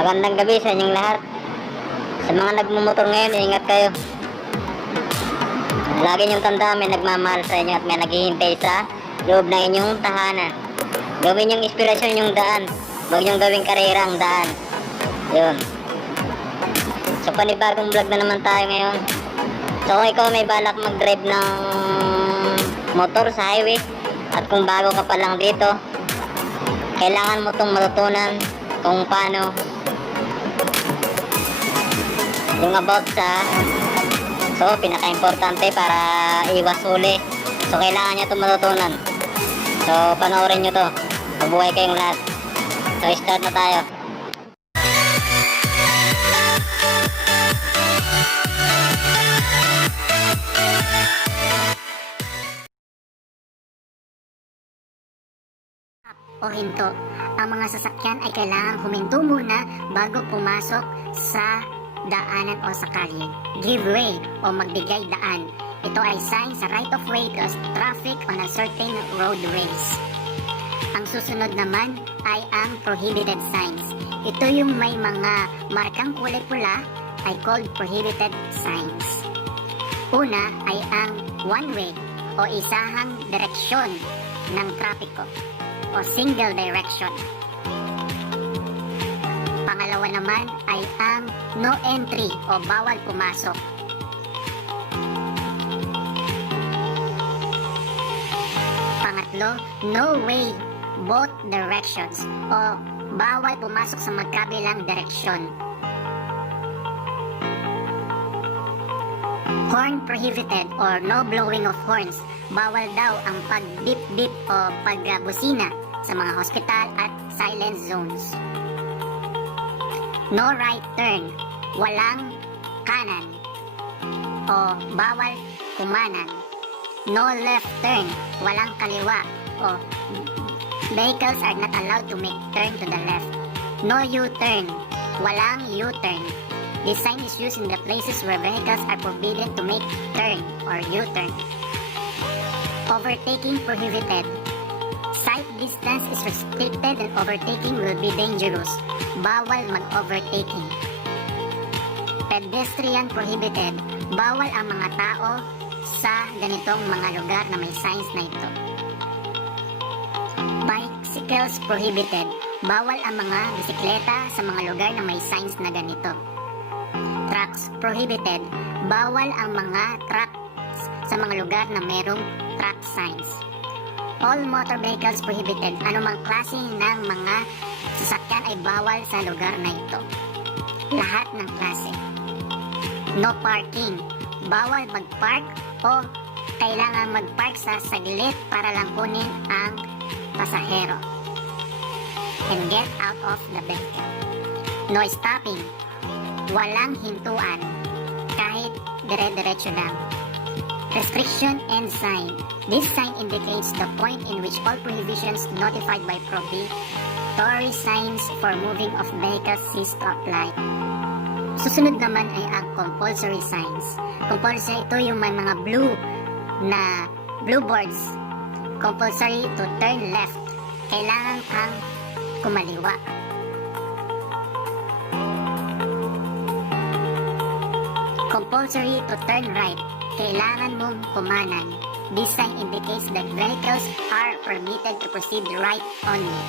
Magandang gabi sa inyong lahat. Sa mga nagmumotor ngayon, ingat kayo. Lagi niyong tandaan, may nagmamahal sa inyo at may naghihintay sa loob ng inyong tahanan. Gawin niyong inspirasyon yung daan. Huwag niyong gawing karera ang daan. Yun. So panibagong vlog na naman tayo ngayon. So kung ikaw may balak mag-drive ng motor sa highway at kung bago ka pa lang dito, kailangan mo itong matutunan kung paano yung about sa pinaka-importante para iwas huli. So kailangan nyo itong matutunan. So panoorin nyo to. Mabuhay kayong lahat. So start na tayo. O hinto. Ang mga sasakyan ay kailangang huminto muna bago pumasok sa daanan o sa kalye. Give way o magbigay daan. Ito ay sign sa right of way to traffic on a certain roadways. Ang susunod naman ay ang prohibited signs. Ito yung may mga markang kulay pula ay called prohibited signs. Una ay ang one way o isahang direksyon ng trapiko o single direction. Pangalawa naman ay ang no entry o bawal pumasok. Pangatlo, no way both directions o bawal pumasok sa magkabilang direksyon. Horn prohibited or no blowing of horns. Bawal daw ang pag-beep-beep o pag-busina sa mga hospital at silent zones. No right turn. Walang kanan o bawal kumanan. No left turn. Walang kaliwa o vehicles are not allowed to make turn to the left. No U-turn. Walang U-turn. This sign is used in the places where vehicles are forbidden to make turn or U-turn. Overtaking prohibited. Sight distance is restricted and overtaking will be dangerous. Bawal mag-overtaking. Pedestrian prohibited. Bawal ang mga tao sa ganitong mga lugar na may signs na ito. Bicycles prohibited. Bawal ang mga bisikleta sa mga lugar na may signs na ganito. Trucks prohibited. Bawal ang mga trucks sa mga lugar na merong truck signs. All motor vehicles prohibited. Anumang klase ng mga sasakyan ay bawal sa lugar na ito. Lahat ng klase. No parking. Bawal mag-park o kailangan mag-park sa saglit para lang kunin ang pasahero and get out of the vehicle. No stopping. Walang hintuan kahit dire-diretso lang. Restriction and sign. This sign indicates the point in which all prohibitions notified by prohibitory signs for moving of vehicles cease to apply. Susunod naman ay ang compulsory signs. Compulsory, ito yung may mga blue boards. Compulsory to turn left. Kailangan kang kumaliwa. Compulsory to turn right. Kailangan mong kumanan. This sign indicates that vehicles are permitted to proceed right only.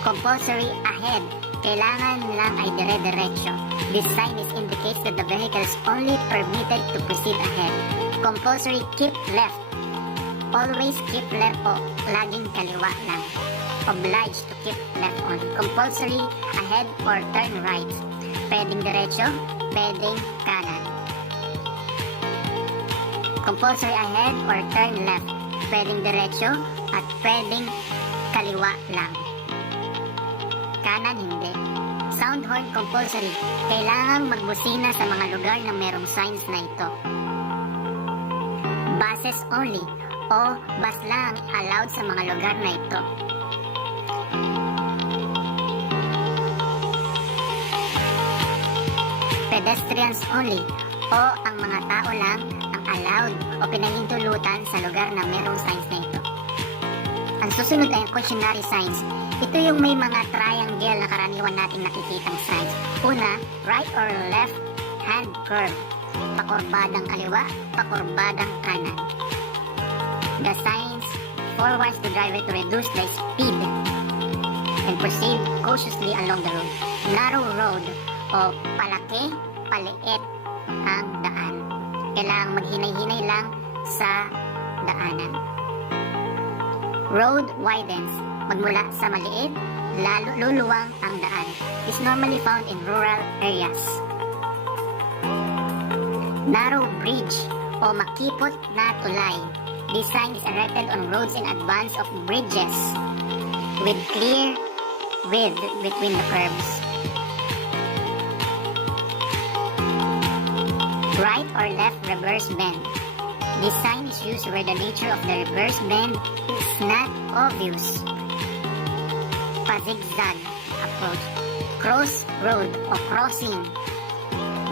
Compulsory ahead. Kailangan lang ay dire-diretso. This sign indicates that the vehicle is only permitted to proceed ahead. Compulsory keep left. Always keep left o laging kaliwa lang. Obliged to keep left only. Compulsory ahead or turn right. Pwedeng diretso, pwedeng kanan. Compulsory ahead or turn left. Pwedeng diretso at pwedeng kaliwa lang. Kanan hindi. Sound horn compulsory. Kailangang magbusina sa mga lugar na merong signs na ito. Buses only o bus lang allowed sa mga lugar na ito. Pedestrians only o ang mga tao lang ang allowed o pinahintulutan sa lugar na merong signs na ito. Ang susunod ay ang cautionary signs. Ito yung may mga triangle na karaniwan karaniwan nating nakikitang signs. Una, right or left hand curve. Pakurbadang kaliwa, pakurbadang kanan. The signs forewarns the driver to reduce the speed and proceed cautiously along the road. Narrow road o palaki, paliit ang daan. Kailangang maghinay-hinay lang sa daanan. Road widens. Magmula sa maliit, lalo luluwang ang daan. Is normally found in rural areas. Narrow bridge o makipot na tulay. This sign is erected on roads in advance of bridges with clear width between the curves. Right or left reverse bend. This sign is used where the nature of the reverse bend is not obvious. Pa-zigzag approach. Crossroad o crossing.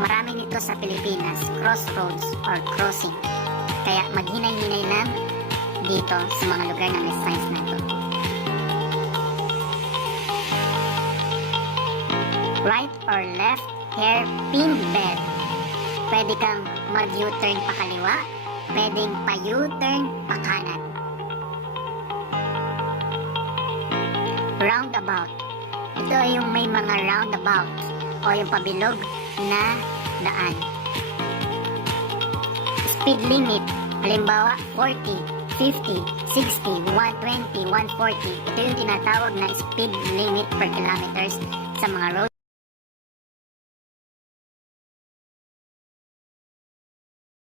Marami nito sa Pilipinas, crossroads or crossing. Kaya maghinay-hinay lang dito sa mga lugar na may signs na ito. Right or left hairpin bend. Pwede kang mag-U-turn pa kaliwa, pwedeng pa-U-turn pa kanan. Roundabout. Ito ay yung may mga roundabout o yung pabilog na daan. Speed limit, halimbawa 40, 50, 60, 120, 140. Ito yung tinatawag na speed limit per kilometers sa mga road.